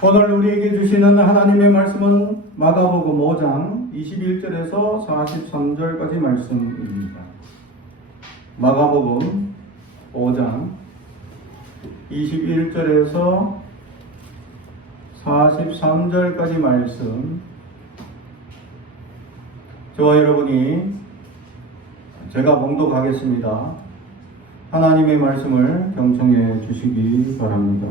오늘 우리에게 주시는 하나님의 말씀은 마가복음 5장 21절에서 43절까지 말씀입니다. 마가복음 5장 21절에서 43절까지 말씀, 저와 여러분이 제가 봉독하겠습니다. 하나님의 말씀을 경청해 주시기 바랍니다.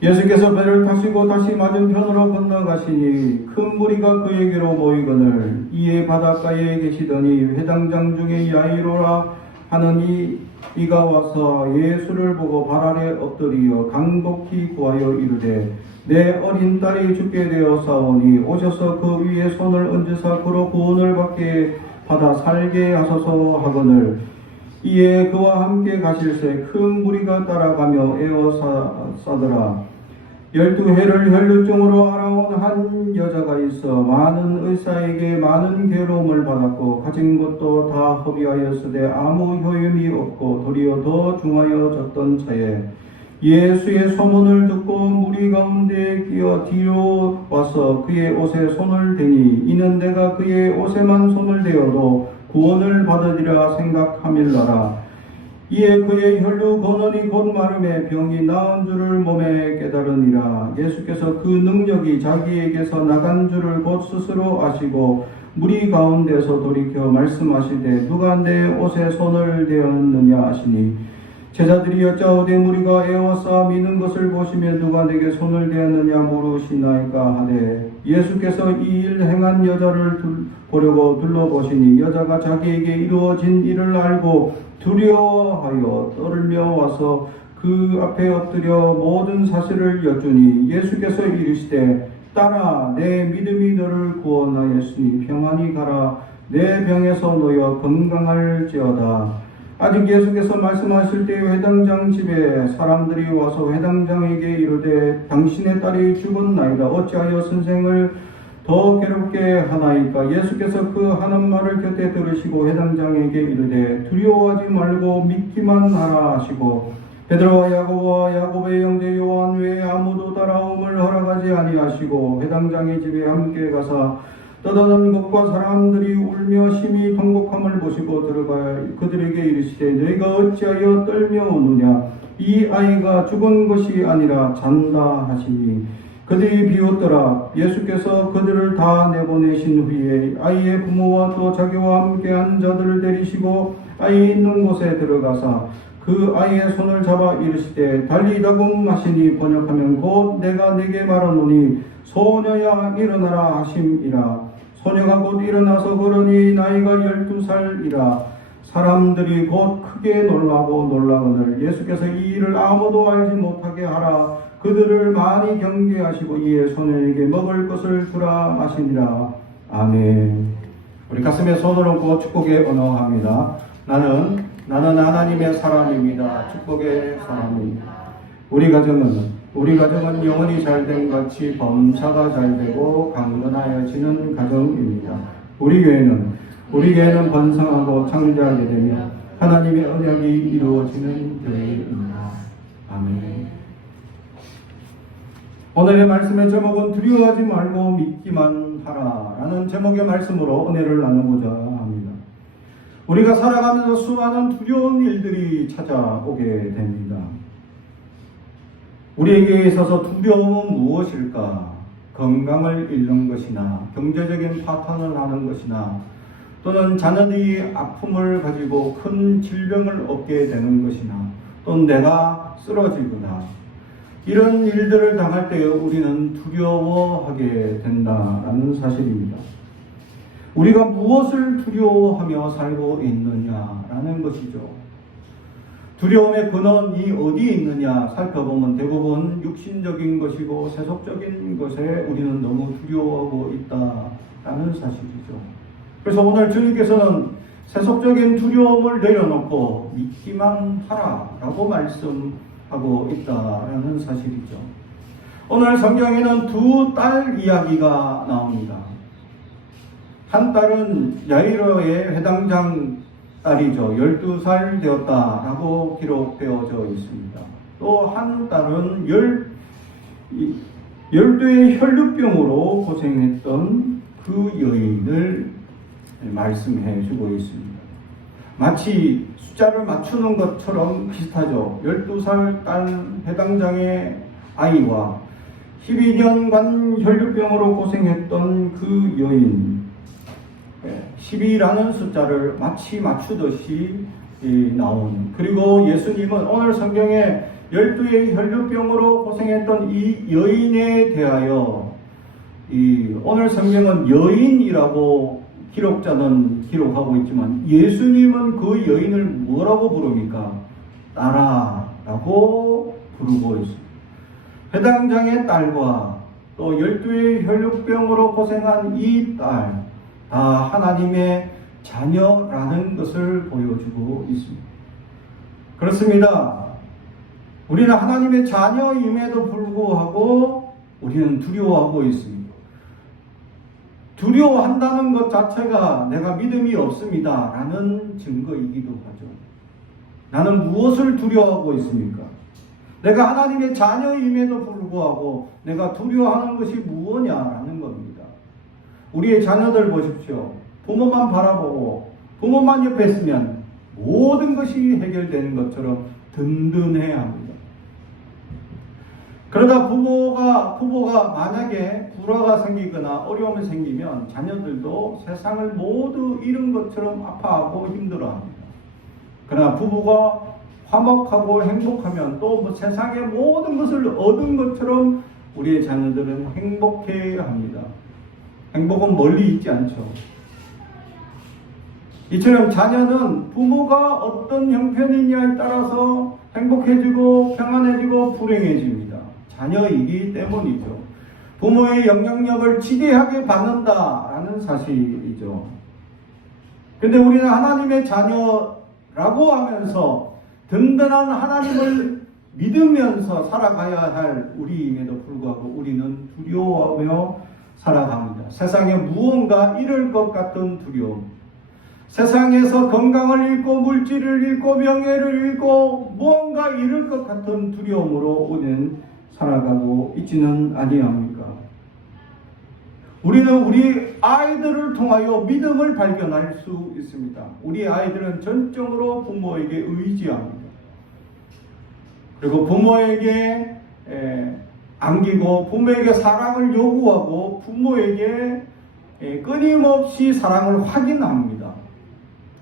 예수께서 배를 타시고 다시 맞은편으로 건너가시니 큰 무리가 그에게로 모이거늘 이에 바닷가에 계시더니 회당장 중에 야이로라 하는 이가 와서 예수를 보고 발 아래 엎드리어 간곡히 구하여 이르되 내 어린 딸이 죽게 되었사오니 오셔서 그 위에 손을 얹으사 그로 구원을 받게 받아 살게 하소서 하거늘 이에 그와 함께 가실새 큰 무리가 따라가며 에워싸더라. 12해를 혈루증으로 알아온 한 여자가 있어 많은 의사에게 많은 괴로움을 받았고 가진 것도 다 허비하였으되 아무 효용이 없고 도리어 더 중하여졌던 차에 예수의 소문을 듣고 무리 가운데 끼어 뒤로 와서 그의 옷에 손을 대니 이는 내가 그의 옷에만 손을 대어도 구원을 받으리라 생각함일라라. 이에 그의 혈루 근원이 곧 마름에 병이 나은 줄을 몸에 깨달으니라. 예수께서 그 능력이 자기에게서 나간 줄을 곧 스스로 아시고 무리 가운데서 돌이켜 말씀하시되 누가 내 옷에 손을 대었느냐 하시니 제자들이 여짜오되 무리가 에워싸 미는 것을 보시며 누가 내게 손을 대었느냐 물으시나이까 하되 예수께서 이 일 행한 여자를 보려고 둘러보시니 여자가 자기에게 이루어진 일을 알고 두려워하여 떨며 와서 그 앞에 엎드려 모든 사실을 여쭈니 예수께서 이르시되 딸아 내 믿음이 너를 구원하였으니 평안히 가라 내 병에서 놓여 건강할지어다. 아직 예수께서 말씀하실 때 회당장 집에 사람들이 와서 회당장에게 이르되 당신의 딸이 죽었나이다. 어찌하여 선생을 더 괴롭게 하나이까? 예수께서 그 하는 말을 곁에 들으시고 회당장에게 이르되 두려워하지 말고 믿기만 하라 하시고 베드로와 야고보와 야고보의 형제 요한 외에 아무도 따라옴을 허락하지 아니하시고 회당장의 집에 함께 가사 떠드는 것과 사람들이 울며 심히 통곡함을 보시고 들어가 그들에게 이르시되 너희가 어찌하여 떨며 우느냐? 이 아이가 죽은 것이 아니라 잔다 하시니 그들이 비웃더라. 예수께서 그들을 다 내보내신 후에 아이의 부모와 또 자기와 함께한 자들을 데리시고 아이 있는 곳에 들어가사 그 아이의 손을 잡아 이르시되 달리다궁 하시니 번역하면 곧 내가 내게 말하노니 소녀야 일어나라 하심이라. 소녀가 곧 일어나서 걸으니 나이가 12살이라. 사람들이 곧 크게 놀라거늘 예수께서 이 일을 아무도 알지 못하게 하라. 그들을 많이 경계하시고 이에 소녀에게 먹을 것을 주라 하시니라. 아멘. 우리 가슴에 손을 얹고 축복의 언어합니다. 나는 하나님의 사람입니다. 축복의 사람입니다. 우리 가정은 영혼이 잘된 같이 범사가 잘되고 강건하여지는 가정입니다. 우리 교회는 번성하고 창조하게 되며 하나님의 언약이 이루어지는 교회입니다. 아멘. 오늘의 말씀의 제목은 두려워하지 말고 믿기만 하라 라는 제목의 말씀으로 은혜를 나누고자 합니다. 우리가 살아가면서 수많은 두려운 일들이 찾아오게 됩니다. 우리에게 있어서 두려움은 무엇일까? 건강을 잃는 것이나 경제적인 파탄을 하는 것이나 또는 자녀들이 아픔을 가지고 큰 질병을 얻게 되는 것이나 또는 내가 쓰러지거나 이런 일들을 당할 때 우리는 두려워하게 된다는 사실입니다. 우리가 무엇을 두려워하며 살고 있느냐라는 것이죠. 두려움의 근원이 어디에 있느냐 살펴보면 대부분 육신적인 것이고 세속적인 것에 우리는 너무 두려워하고 있다라는 사실이죠. 그래서 오늘 주님께서는 세속적인 두려움을 내려놓고 믿기만 하라라고 말씀하고 있다라는 사실이죠. 오늘 성경에는 두 딸 이야기가 나옵니다. 한 딸은 야이로의 회당장 딸이죠. 12살 되었다라고 기록되어져 있습니다. 또 한 딸은 12의 혈류병으로 고생했던 그 여인을 말씀해 주고 있습니다. 마치 숫자를 맞추는 것처럼 비슷하죠. 12살 딸 해당장의 아이와 12년간 혈류병으로 고생했던 그 여인, 12라는 숫자를 마치 맞추듯이 나오는. 그리고 예수님은 오늘 성경에 12의 혈류병으로 고생했던 이 여인에 대하여 오늘 성경은 여인이라고 기록자는 기록하고 있지만 예수님은 그 여인을 뭐라고 부릅니까? 딸아라고 부르고 있습니다. 회당장의 딸과 또 12의 혈류병으로 고생한 이 딸, 다 하나님의 자녀라는 것을 보여주고 있습니다. 그렇습니다. 우리는 하나님의 자녀임에도 불구하고 우리는 두려워하고 있습니다. 두려워한다는 것 자체가 내가 믿음이 없습니다 라는 증거이기도 하죠. 나는 무엇을 두려워하고 있습니까? 내가 하나님의 자녀임에도 불구하고 내가 두려워하는 것이 무엇냐라는 겁니다. 우리의 자녀들 보십시오. 부모만 바라보고 부모만 옆에 있으면 모든 것이 해결되는 것처럼 든든해야 합니다. 그러다 부모가 만약에 불화가 생기거나 어려움이 생기면 자녀들도 세상을 모두 잃은 것처럼 아파하고 힘들어합니다. 그러나 부부가 화목하고 행복하면 또 세상의 모든 것을 얻은 것처럼 우리의 자녀들은 행복해야 합니다. 행복은 멀리 있지 않죠. 이처럼 자녀는 부모가 어떤 형편이냐에 따라서 행복해지고 평안해지고 불행해집니다. 자녀이기 때문이죠. 부모의 영향력을 지대하게 받는다라는 사실이죠. 근데 우리는 하나님의 자녀라고 하면서 든든한 하나님을 믿으면서 살아가야 할 우리임에도 불구하고 우리는 두려워하며 살아갑니다. 세상에 무언가 잃을 것 같은 두려움, 세상에서 건강을 잃고 물질을 잃고 명예를 잃고 무언가 잃을 것 같은 두려움으로 우리는 살아가고 있지는 아니합니까? 우리는 우리 아이들을 통하여 믿음을 발견할 수 있습니다. 우리 아이들은 전적으로 부모에게 의지합니다. 그리고 부모에게 안기고 부모에게 사랑을 요구하고 부모에게 끊임없이 사랑을 확인합니다.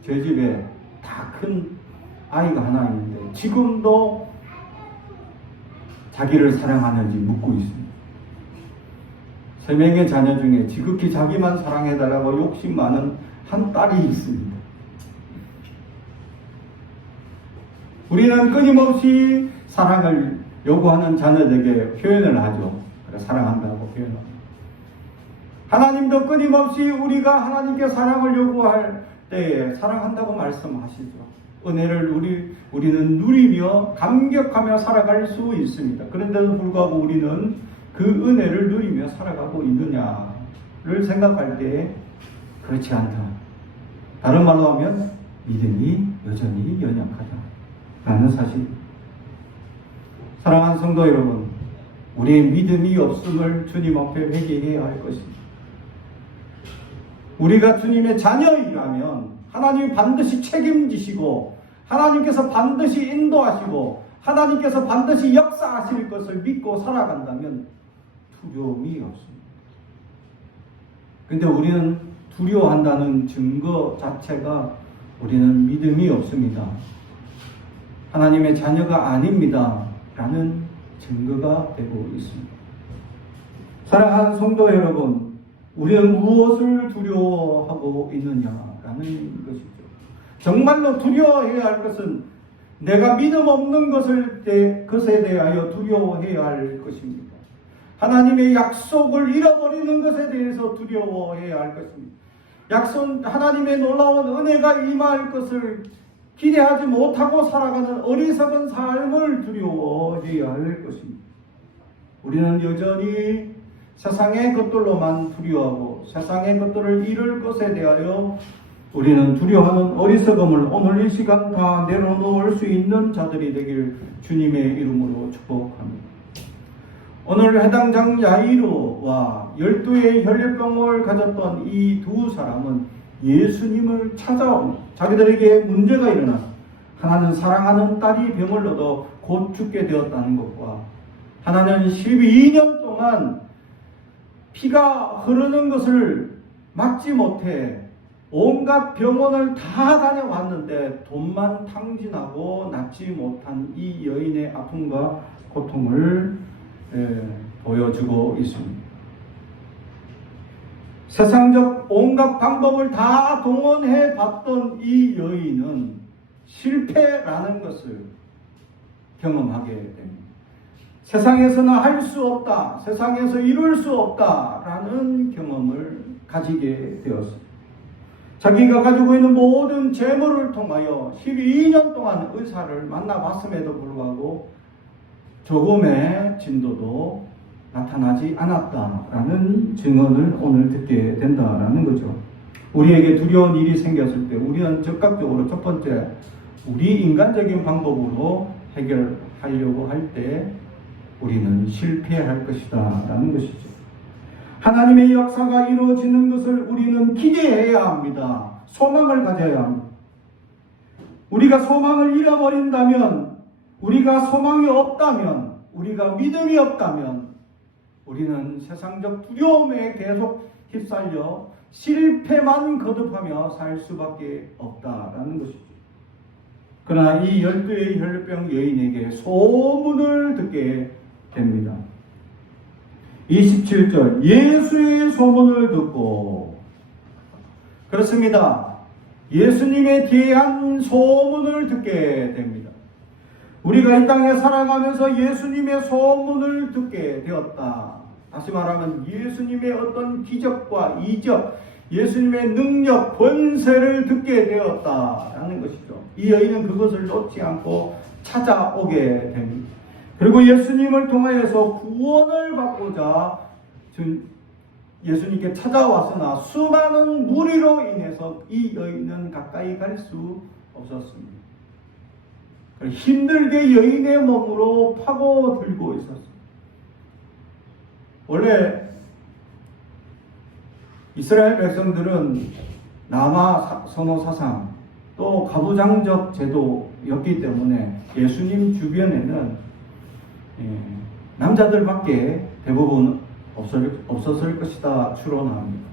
제 집에 다 큰 아이가 하나 있는데 지금도 자기를 사랑하는지 묻고 있습니다. 3명의 자녀 중에 지극히 자기만 사랑해달라고 욕심 많은 한 딸이 있습니다. 우리는 끊임없이 사랑을 요구하는 자녀에게 표현을 하죠. 사랑한다고 표현합니다. 하나님도 끊임없이 우리가 하나님께 사랑을 요구할 때에 사랑한다고 말씀하시죠. 은혜를 우리는 누리며 감격하며 살아갈 수 있습니다. 그런데도 불구하고 우리는 그 은혜를 누리며 살아가고 있느냐를 생각할 때 그렇지 않다. 다른 말로 하면 믿음이 여전히 연약하다라는 사실. 사랑하는 성도 여러분, 우리의 믿음이 없음을 주님 앞에 회개해야 할 것입니다. 우리가 주님의 자녀이라면 하나님이 반드시 책임지시고 하나님께서 반드시 인도하시고 하나님께서 반드시 역사하실 것을 믿고 살아간다면 두려움이 없습니다. 근데 우리는 두려워한다는 증거 자체가 우리는 믿음이 없습니다. 하나님의 자녀가 아닙니다 라는 증거가 되고 있습니다. 사랑하는 성도 여러분, 우리는 무엇을 두려워하고 있느냐라는 것이죠. 정말로 두려워해야 할 것은 내가 믿음 없는 것에 대하여 두려워해야 할 것입니다. 하나님의 약속을 잃어버리는 것에 대해서 두려워해야 할 것입니다. 하나님의 놀라운 은혜가 임할 것을 기대하지 못하고 살아가는 어리석은 삶을 두려워해야 할 것입니다. 우리는 여전히 세상의 것들로만 두려워하고 세상의 것들을 잃을 것에 대하여 우리는 두려워하는 어리석음을 오늘 이 시간 다 내려놓을 수 있는 자들이 되길 주님의 이름으로 축복합니다. 오늘 해당장 야이로와 12의 혈류병을 가졌던 이 두 사람은 예수님을 찾아온 자기들에게 문제가 일어나 하나는 사랑하는 딸이 병을 얻어 곧 죽게 되었다는 것과 하나는 12년 동안 피가 흐르는 것을 막지 못해 온갖 병원을 다 다녀왔는데 돈만 탕진하고 낫지 못한 이 여인의 아픔과 고통을 보여주고 있습니다. 세상적 온갖 방법을 다 동원해 봤던 이 여인은 실패라는 것을 경험하게 됩니다. 세상에서는 할 수 없다, 세상에서 이룰 수 없다라는 경험을 가지게 되었습니다. 자기가 가지고 있는 모든 재물을 통하여 12년 동안 의사를 만나봤음에도 불구하고 조금의 진도도 나타나지 않았다라는 증언을 오늘 듣게 된다라는 거죠. 우리에게 두려운 일이 생겼을 때 우리는 즉각적으로 첫 번째, 우리 인간적인 방법으로 해결하려고 할 때 우리는 실패할 것이다 라는 것이죠. 하나님의 역사가 이루어지는 것을 우리는 기대해야 합니다. 소망을 가져야 합니다. 우리가 소망을 잃어버린다면, 우리가 소망이 없다면, 우리가 믿음이 없다면 우리는 세상적 두려움에 계속 휩쓸려 실패만 거듭하며 살 수밖에 없다라는 것이죠. 그러나 이 12의 혈류병 여인에게 소문을 듣게 됩니다. 27절, 예수의 소문을 듣고, 그렇습니다. 예수님에 대한 소문을 듣게 됩니다. 우리가 이 땅에 살아가면서 예수님의 소문을 듣게 되었다. 다시 말하면 예수님의 어떤 기적과 이적, 예수님의 능력, 권세를 듣게 되었다라는 것이죠. 이 여인은 그것을 놓지 않고 찾아오게 됩니다. 그리고 예수님을 통하여서 구원을 받고자 예수님께 찾아왔으나 수많은 무리로 인해서 이 여인은 가까이 갈 수 없었습니다. 힘들게 여인의 몸으로 파고들고 있었습니다. 원래 이스라엘 백성들은 남아 선호 사상 또 가부장적 제도였기 때문에 예수님 주변에는 남자들밖에 대부분 없었을 것이다 추론합니다.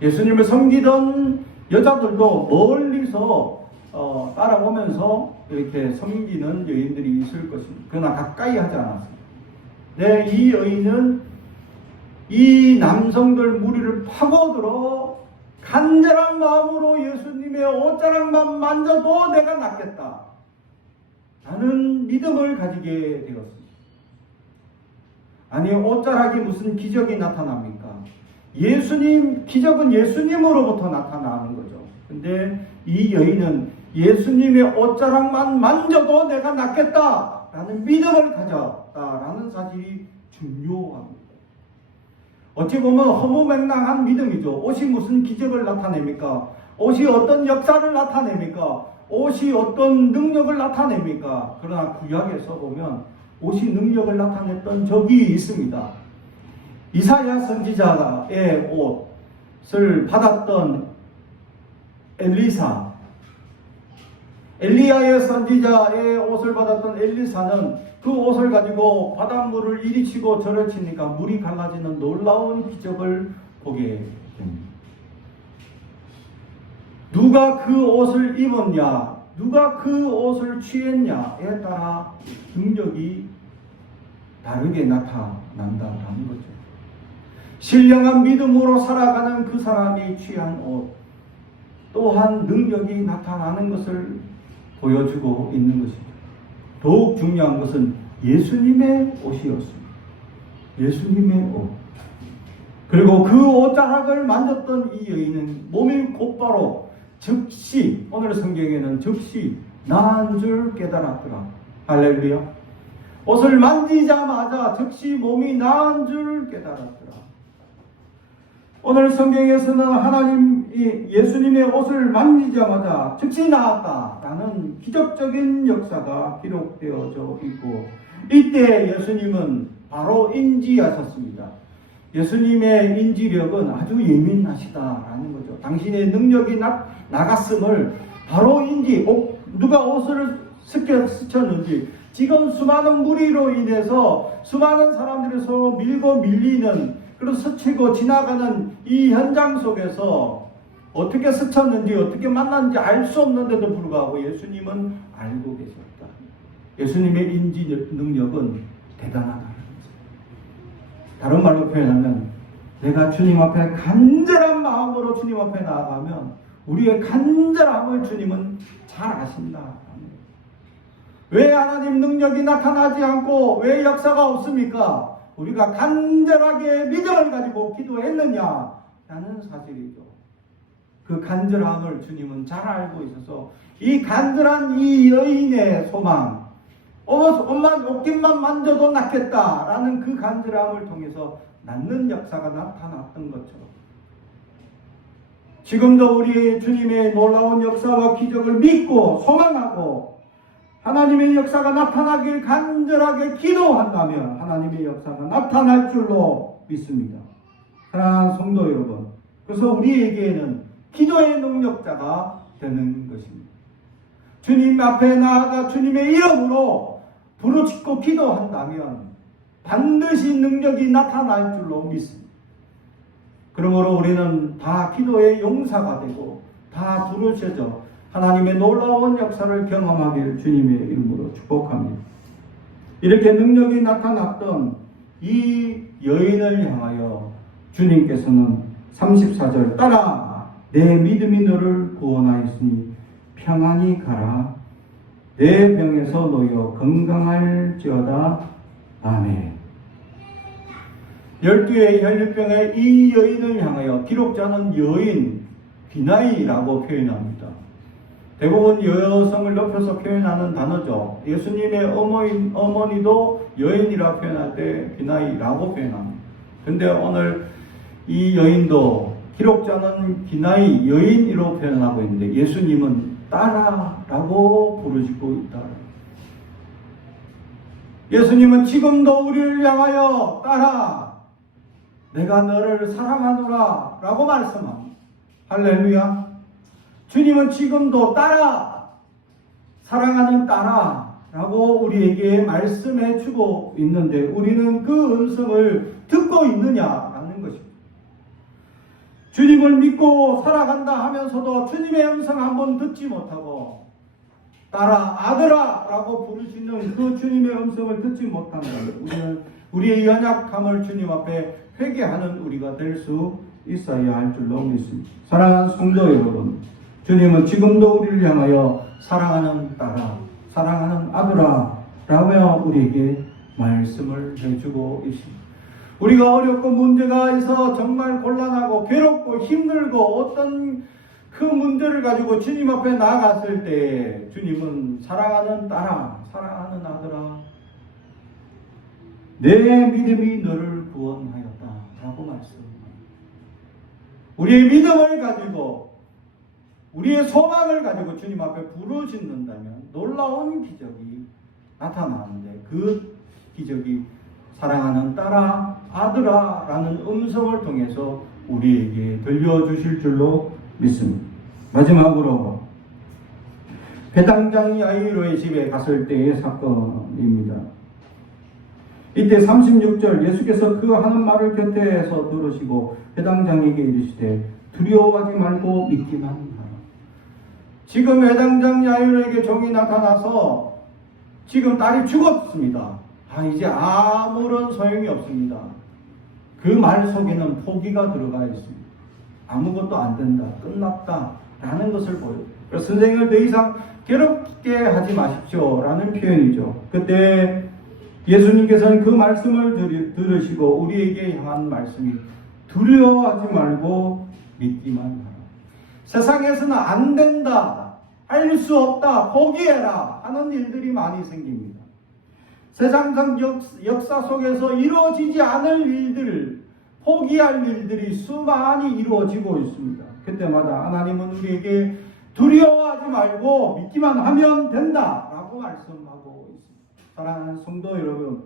예수님을 섬기던 여자들도 멀리서 따라오면서 이렇게 섬기는 여인들이 있을 것입니다. 그러나 가까이 하지 않았습니다. 네, 이 여인은 이 남성들 무리를 파고들어 간절한 마음으로 예수님의 옷자락만 만져도 내가 낫겠다 라는 믿음을 가지게 되었습니다. 아니, 옷자락이 무슨 기적이 나타납니까? 기적은 예수님으로부터 나타나는 거죠. 근데 이 여인은 예수님의 옷자락만 만져도 내가 낫겠다 라는 믿음을 가졌다라는 사실이 중요합니다. 어찌 보면 허무맹랑한 믿음이죠. 옷이 무슨 기적을 나타냅니까? 옷이 어떤 역사를 나타냅니까? 옷이 어떤 능력을 나타냅니까? 그러나 구약에서 보면 옷이 능력을 나타냈던 적이 있습니다. 이사야 선지자의 옷을 받았던 엘리야의 선지자의 옷을 받았던 엘리사는 그 옷을 가지고 바닷물을 이리 치고 저리 치니까 물이 갈라지는 놀라운 기적을 보게 됩니다. 누가 그 옷을 입었냐, 누가 그 옷을 취했냐에 따라 능력이 다르게 나타난다는 거죠. 신령한 믿음으로 살아가는 그 사람이 취한 옷 또한 능력이 나타나는 것을 보여주고 있는 것입니다. 더욱 중요한 것은 예수님의 옷이었습니다. 예수님의 옷. 그리고 그 옷자락을 만졌던 이 여인은 몸이 곧바로 즉시, 오늘 성경에는 즉시 나은 줄 깨달았더라. 할렐루야. 옷을 만지자마자 즉시 몸이 나은 줄 깨달았더라. 오늘 성경에서는 하나님이 예수님의 옷을 만지자마자 즉시 나았다라는 기적적인 역사가 기록되어져 있고, 이때 예수님은 바로 인지하셨습니다. 예수님의 인지력은 아주 예민하시다라는 거죠. 당신의 능력이 나갔음을 바로 누가 옷을 스쳤는지, 지금 수많은 무리로 인해서 수많은 사람들이 서로 밀고 밀리는, 그리고 스치고 지나가는 이 현장 속에서 어떻게 스쳤는지 어떻게 만났는지 알 수 없는데도 불구하고 예수님은 알고 계셨다. 예수님의 인지 능력은 대단하다는 거죠. 다른 말로 표현하면, 내가 주님 앞에 간절한 마음으로 주님 앞에 나아가면 우리의 간절함을 주님은 잘 아신다. 왜 하나님 능력이 나타나지 않고 왜 역사가 없습니까? 우리가 간절하게 믿음을 가지고 기도했느냐 라는 사실이죠. 그 간절함을 주님은 잘 알고 있어서 이 간절한 이 여인의 소망, 옷깃만 만져도 낫겠다라는 그 간절함을 통해서 낫는 역사가 나타났던 것처럼, 지금도 우리 주님의 놀라운 역사와 기적을 믿고 소망하고 하나님의 역사가 나타나길 간절하게 기도한다면 하나님의 역사가 나타날 줄로 믿습니다. 사랑하는 성도 여러분, 그래서 우리에게는 기도의 능력자가 되는 것입니다. 주님 앞에 나아가 주님의 이름으로 부르짖고 기도한다면 반드시 능력이 나타날 줄로 믿습니다. 그러므로 우리는 다 기도의 용사가 되고 다 부르셔져 하나님의 놀라운 역사를 경험하길 주님의 이름으로 축복합니다. 이렇게 능력이 나타났던 이 여인을 향하여 주님께서는 34절, 따라 내 믿음이 너를 구원하였으니 평안히 가라. 내 병에서 놓여 건강할지어다. 아멘. 12의 혈류병의 이 여인을 향하여 기록자는 여인, 비나이라고 표현합니다. 대부분 여성을 높여서 표현하는 단어죠. 예수님의 어머니도 여인이라 표현할 때 비나이라고 표현합니다. 근데 오늘 이 여인도 기록자는 비나이, 여인으로 표현하고 있는데 예수님은 따라라고 부르시고 있다. 예수님은 지금도 우리를 향하여 따라, 내가 너를 사랑하노라 라고 말씀합니다. 할렐루야. 주님은 지금도 따라, 사랑하는 따라 라고 우리에게 말씀해 주고 있는데 우리는 그 음성을 듣고 있느냐라는 것입니다. 주님을 믿고 살아간다 하면서도 주님의 음성 한번 듣지 못하고 따라, 아들아 라고 부르시는 그 주님의 음성을 듣지 못한다면 우리는 우리의 연약함을 주님 앞에 회개하는 우리가 될 수 있어야 할 줄로 믿습니다. 사랑하는 성도 여러분, 주님은 지금도 우리를 향하여 사랑하는 딸아, 사랑하는 아들아 라며 우리에게 말씀을 해주고 있습니다. 우리가 어렵고 문제가 있어 정말 곤란하고 괴롭고 힘들고 어떤 그 문제를 가지고 주님 앞에 나아갔을 때 주님은 사랑하는 딸아, 사랑하는 아들아, 내 믿음이 너를 구원하였다 라고 말씀합니다. 우리의 믿음을 가지고 우리의 소망을 가지고 주님 앞에 부르짖는다면 놀라운 기적이 나타나는데 그 기적이 사랑하는 딸아, 아들아 라는 음성을 통해서 우리에게 들려주실 줄로 믿습니다. 마지막으로 회당장 야이로의 집에 갔을 때의 사건입니다. 이때 36절, 예수께서 그 하는 말을 곁에서 들으시고 회당장에게 이르시되 두려워하지 말고 믿기만 하라. 지금 회당장 야이로에게 종이 나타나서 지금 딸이 죽었습니다. 이제 아무런 소용이 없습니다. 그 말 속에는 포기가 들어가 있습니다. 아무것도 안 된다, 끝났다 라는 것을 보여요. 그래서 선생님을 더 이상 괴롭게 하지 마십시오 라는 표현이죠. 그때 예수님께서는 그 말씀을 들으시고 우리에게 향한 말씀이 두려워하지 말고 믿기만 하라. 세상에서는 안 된다, 할 수 없다, 포기해라 하는 일들이 많이 생깁니다. 세상상 역사 속에서 이루어지지 않을 일들을 포기할 일들이 수많이 이루어지고 있습니다. 그때마다 하나님은 우리에게 두려워하지 말고 믿기만 하면 된다라고 말씀하고 있습니다. 사랑하는 성도 여러분,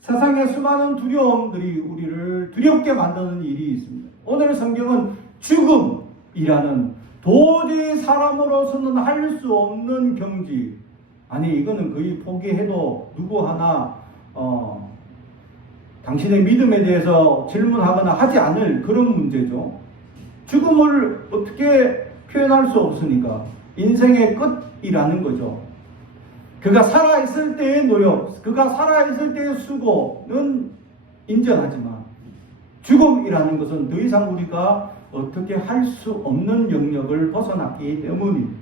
세상의 수많은 두려움들이 우리를 두렵게 만드는 일이 있습니다. 오늘 성경은 죽음이라는 도저히 사람으로서는 할 수 없는 경지, 아니 이거는 거의 포기해도 누구 하나 당신의 믿음에 대해서 질문하거나 하지 않을 그런 문제죠. 죽음을 어떻게 표현할 수 없으니까 인생의 끝이라는 거죠. 그가 살아있을 때의 노력, 그가 살아있을 때의 수고는 인정하지만 죽음이라는 것은 더 이상 우리가 어떻게 할 수 없는 영역을 벗어났기 때문입니다.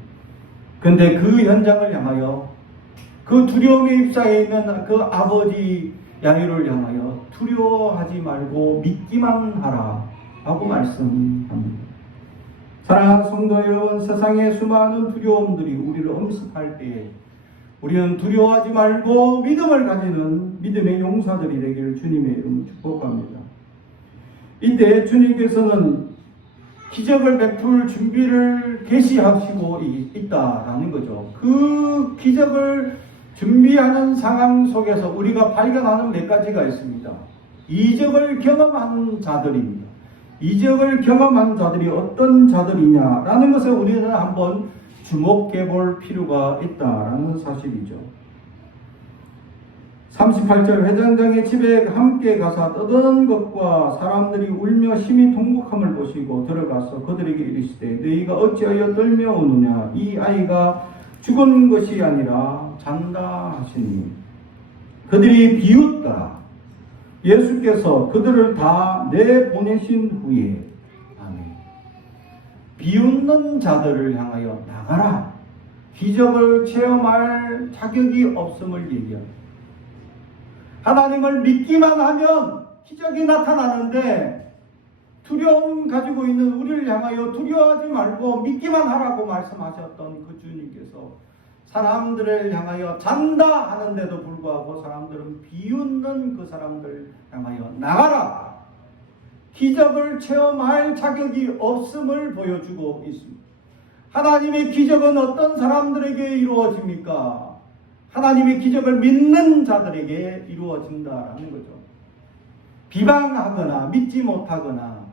그런데 그 현장을 향하여, 그 두려움에 휩싸여 있는 그 아버지 야이로를 향하여 두려워하지 말고 믿기만 하라 하고 말씀합니다. 사랑하는 성도 여러분, 세상의 수많은 두려움들이 우리를 엄습할 때에 우리는 두려워하지 말고 믿음을 가지는 믿음의 용사들이 되기를 주님의 이름으로 축복합니다. 이때 주님께서는 기적을 베풀 준비를 계시하시고 있다라는 거죠. 그 기적을 준비하는 상황 속에서 우리가 발견하는 몇 가지가 있습니다. 이적을 경험한 자들입니다. 이적을 경험한 자들이 어떤 자들이냐라는 것에 우리는 한번 주목해 볼 필요가 있다라는 사실이죠. 38절, 회장장의 집에 함께 가서 떠드는 것과 사람들이 울며 심히 통곡함을 보시고 들어가서 그들에게 이르시되 너희가 어찌하여 떨며 우느냐, 이 아이가 죽은 것이 아니라 잔다 하시니 그들이 비웃더라. 예수께서 그들을 다 내보내신 후에, 아멘, 비웃는 자들을 향하여 나가라. 기적을 체험할 자격이 없음을 얘기합니다. 하나님을 믿기만 하면 기적이 나타나는데 두려움 가지고 있는 우리를 향하여 두려워하지 말고 믿기만 하라고 말씀하셨던 그 주님께서 사람들을 향하여 잔다 하는데도 불구하고 사람들은 비웃는 그 사람들 향하여 나가라. 기적을 체험할 자격이 없음을 보여주고 있습니다. 하나님의 기적은 어떤 사람들에게 이루어집니까? 하나님의 기적을 믿는 자들에게 이루어진다라는 거죠. 비방하거나 믿지 못하거나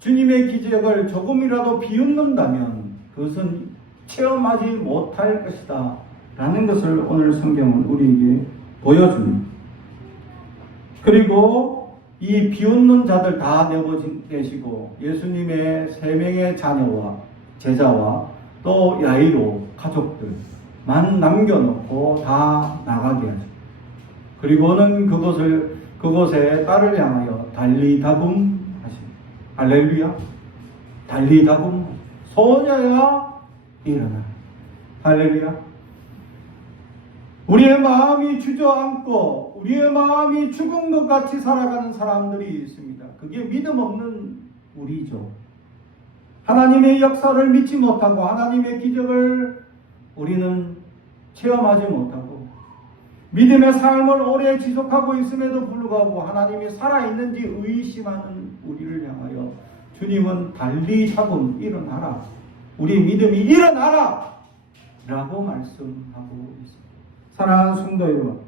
주님의 기적을 조금이라도 비웃는다면 그것은 체험하지 못할 것이다 라는 것을 오늘 성경은 우리에게 보여줍니다. 그리고 이 비웃는 자들 다 내보내시고 예수님의 3명의 자녀와 제자와 또 야이로 가족들만 남겨놓고 다 나가게 하죠. 그리고는 그곳에 딸을 향하여 달리다붐 하십니다. 할렐루야. 달리다붐, 소녀야 일어나. 할렐루야. 우리의 마음이 주저앉고 우리의 마음이 죽은 것 같이 살아가는 사람들이 있습니다. 그게 믿음 없는 우리죠. 하나님의 역사를 믿지 못하고 하나님의 기적을 우리는 체험하지 못하고 믿음의 삶을 오래 지속하고 있음에도 불구하고 하나님이 살아있는지 의심하는 우리를 향하여 주님은 달리다붐 일어나라. 우리 믿음이 일어나라 라고 말씀하고 있습니다. 사랑하는 성도 여러분,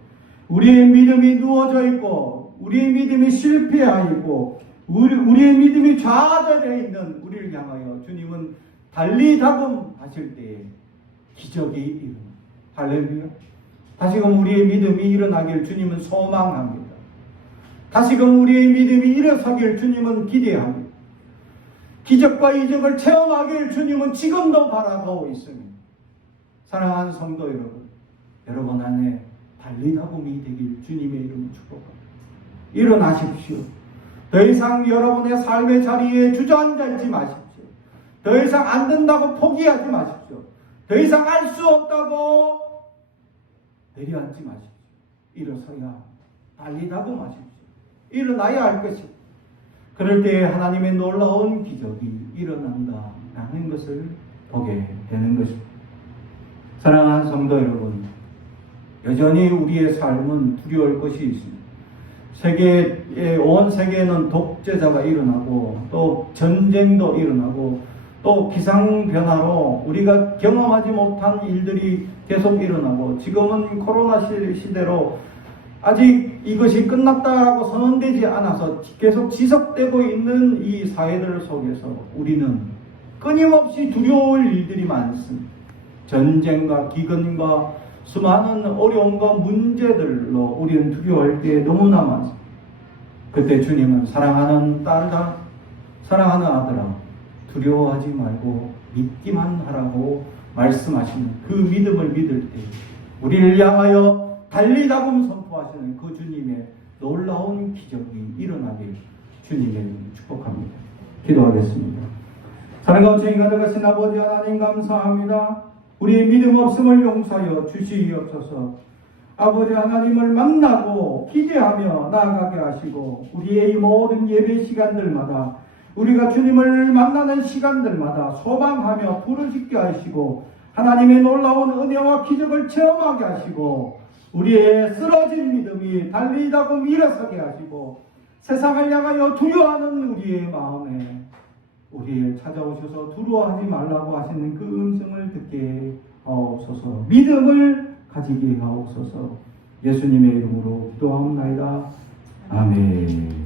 우리의 믿음이 누워져 있고 우리의 믿음이 실패하고 우리의 믿음이 좌절해 있는 우리를 향하여 주님은 달리다붐 하실 때에 기적이 일어나. 할렐루야. 다시금 우리의 믿음이 일어나길 주님은 소망합니다. 다시금 우리의 믿음이 일어서길 주님은 기대합니다. 기적과 이적을 체험하길 주님은 지금도 바라고 있습니다. 사랑하는 성도 여러분, 여러분 안에 달리다붐이 되길 주님의 이름으로 축복합니다. 일어나십시오. 더 이상 여러분의 삶의 자리에 주저앉아 있지 마십시오. 더 이상 안 된다고 포기하지 마십시오. 더 이상 알 수 없다고 내려앉지 마십시오. 일어서야 달리다붐 하십시오. 일어나야 할 것입니다. 그럴 때 하나님의 놀라운 기적이 일어난다라는 것을 보게 되는 것입니다. 사랑하는 성도 여러분, 여전히 우리의 삶은 두려울 것이 있습니다. 온 세계에는 독재자가 일어나고 또 전쟁도 일어나고 또 기상변화로 우리가 경험하지 못한 일들이 계속 일어나고 지금은 코로나 시대로 아직 이것이 끝났다라고 선언되지 않아서 계속 지속되고 있는 이 사회들 속에서 우리는 끊임없이 두려울 일들이 많습니다. 전쟁과 기근과 수많은 어려움과 문제들로 우리는 두려워할 때 너무나 많습니다. 그때 주님은 사랑하는 딸아, 사랑하는 아들아, 두려워하지 말고 믿기만 하라고 말씀하시는 그 믿음을 믿을 때 우리를 향하여 달리다금 선포하시는 그 주님의 놀라운 기적이 일어나길 주님의 축복합니다. 기도하겠습니다. 사랑과 죄인 가득하신 아버지 하나님 감사합니다. 우리의 믿음 없음을 용서하여 주시옵소서. 아버지 하나님을 만나고 기대하며 나아가게 하시고 우리의 이 모든 예배 시간들마다 우리가 주님을 만나는 시간들마다 소망하며 부르짖게 하시고 하나님의 놀라운 은혜와 기적을 체험하게 하시고 우리의 쓰러진 믿음이 달리다고 일어서게 하시고 세상을 향하여 두려워하는 우리의 마음에 우리를 찾아오셔서 두려워하지 말라고 하시는 그 음성을 듣게 하옵소서. 믿음을 가지게 하옵소서. 예수님의 이름으로 기도하옵나이다. 아멘.